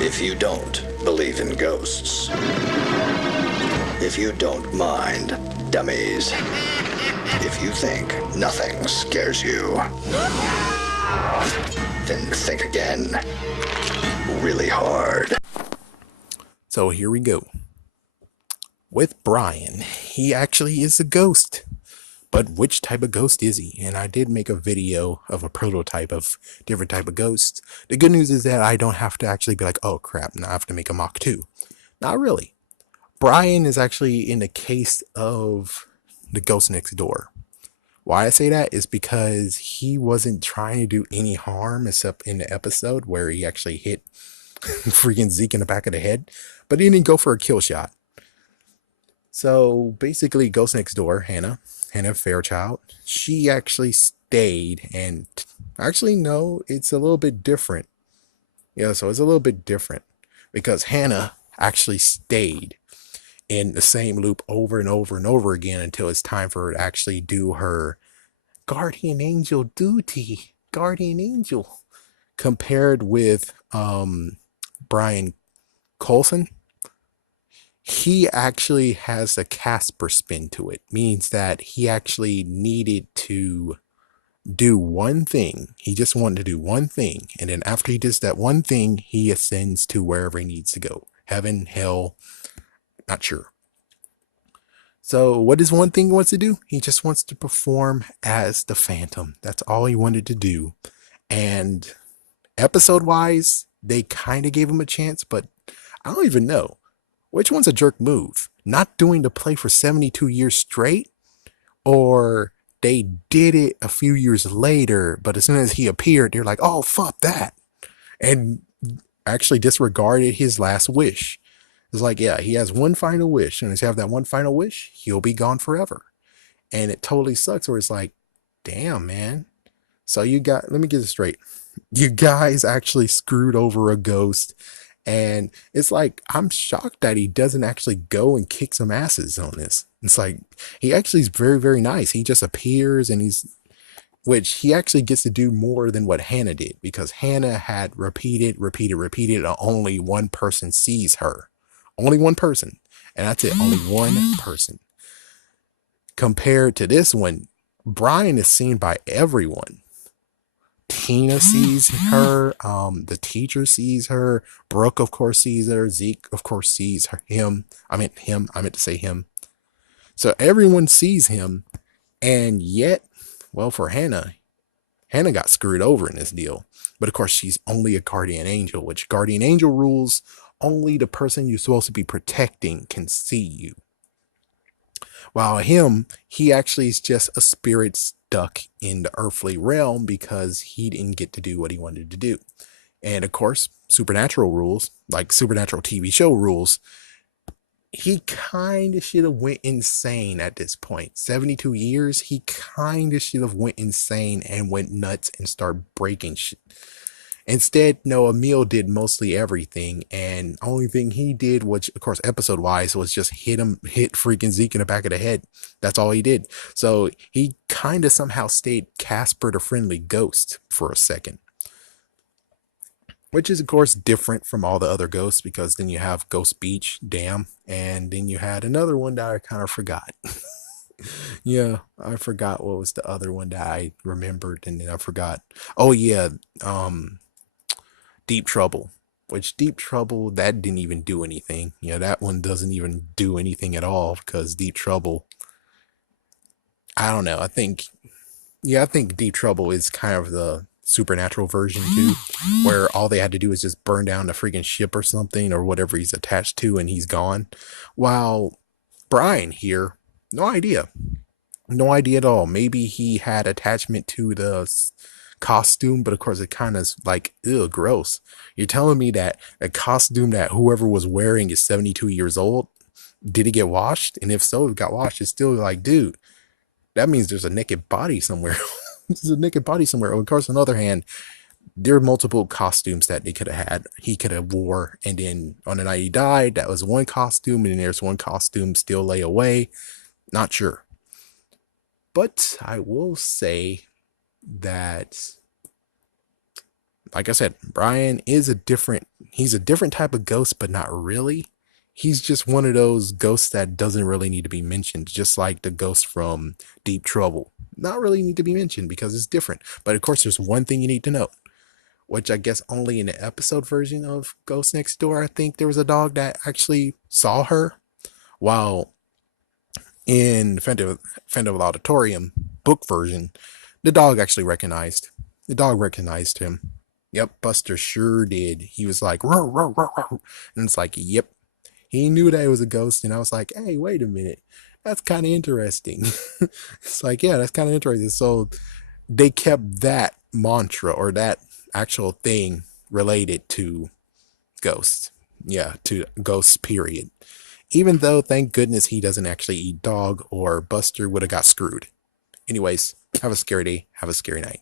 If you don't believe in ghosts, if you don't mind dummies, if you think nothing scares you, then think again. Really hard. So here we go. With Brian, he actually is a ghost. But which type of ghost is he? And I did make a video of a prototype of different type of ghosts. The good news is that I don't have to actually be like, oh crap, now I have to make a Mach 2. Not really. Brian is actually in the case of the ghost next door. Why I say that is because he wasn't trying to do any harm except in the episode where he actually hit freaking Zeke in the back of the head, but he didn't go for a kill shot. So basically, Ghost Next Door, Hannah Fairchild, she actually stayed, and actually, no, it's a little bit different. Yeah, so it's a little bit different because Hannah actually stayed in the same loop over and over and over again until it's time for her to actually do her guardian angel duty. Guardian angel. Compared with Brian Colson, he actually has a Casper spin to it. Means that he actually needed to do one thing. He just wanted to do one thing. And then after he does that one thing, he ascends to wherever he needs to go. Heaven, hell, not sure. So what is one thing he wants to do? He just wants to perform as the Phantom. That's all he wanted to do. And episode wise, they kind of gave him a chance, but I don't even know. Which one's a jerk move? Not doing the play for 72 years straight? Or they did it a few years later, but as soon as he appeared, they're like, oh, fuck that. And actually disregarded his last wish. It's like, yeah, he has one final wish. And as he have that one final wish, he'll be gone forever. And it totally sucks where it's like, damn, man. So let me get this straight. You guys actually screwed over a ghost. And it's like, I'm shocked that he doesn't actually go and kick some asses on this. It's like, he actually is very, very nice. He just appears and which he actually gets to do more than what Hannah did, because Hannah had repeated, and only one person sees her. Only one person. And that's it. Only one person. Compared to this one, Brian is seen by everyone. Tina sees her, the teacher sees her, Brooke of course sees her, Zeke of course sees him. I meant to say him. So everyone sees him, and yet, well, for Hannah got screwed over in this deal. But of course she's only a guardian angel, which guardian angel rules, only the person you're supposed to be protecting can see you. While he actually is just a spirit stuck in the earthly realm because he didn't get to do what he wanted to do. And of course, supernatural rules, like supernatural TV show rules, he kind of should have went insane at this point. 72 years, he kind of should have went insane and went nuts and started breaking shit. Instead, no, Emil did mostly everything, and only thing he did, which of course episode wise, was just hit freaking Zeke in the back of the head. That's all he did. So he kind of somehow stayed Casper the Friendly Ghost for a second, which is of course different from all the other ghosts, because then you have Ghost Beach Dam, and then you had another one that I kind of forgot. Yeah, I forgot what was the other one that I remembered, and then I forgot. Oh yeah, Deep Trouble, which Deep Trouble, that didn't even do anything. Yeah, that one doesn't even do anything at all, because Deep Trouble, I don't know. I think Deep Trouble is kind of the supernatural version too, where all they had to do is just burn down the freaking ship or something or whatever he's attached to, and he's gone. While Brian here, no idea. No idea at all. Maybe he had attachment to the costume, but of course it kind of like, ew, gross. You're telling me that a costume that whoever was wearing is 72 years old? Did it get washed? And if so, if it got washed, it's still like, dude, that means there's a naked body somewhere. There's a naked body somewhere. Of course, on the other hand, there are multiple costumes that he could have wore, and then on the night he died, that was one costume, and then there's one costume still lay away. Not sure. But I will say that like I said, Brian is he's a different type of ghost, but not really. He's just one of those ghosts that doesn't really need to be mentioned, just like the ghost from Deep Trouble. Not really need to be mentioned because it's different. But of course, there's one thing you need to know, which I guess only in the episode version of Ghost Next Door, I think there was a dog that actually saw her, while in Phantom Auditorium book version, the dog actually recognized. The dog recognized him. Yep, Buster sure did. He was like, row, row, row, row. And it's like, yep. He knew that it was a ghost, and I was like, hey, wait a minute. That's kind of interesting. It's like, yeah, that's kind of interesting. So they kept that mantra or that actual thing related to ghosts. Yeah, to ghosts, period. Even though, thank goodness, he doesn't actually eat dog, or Buster would have got screwed. Anyways, have a scary day. Have a scary night.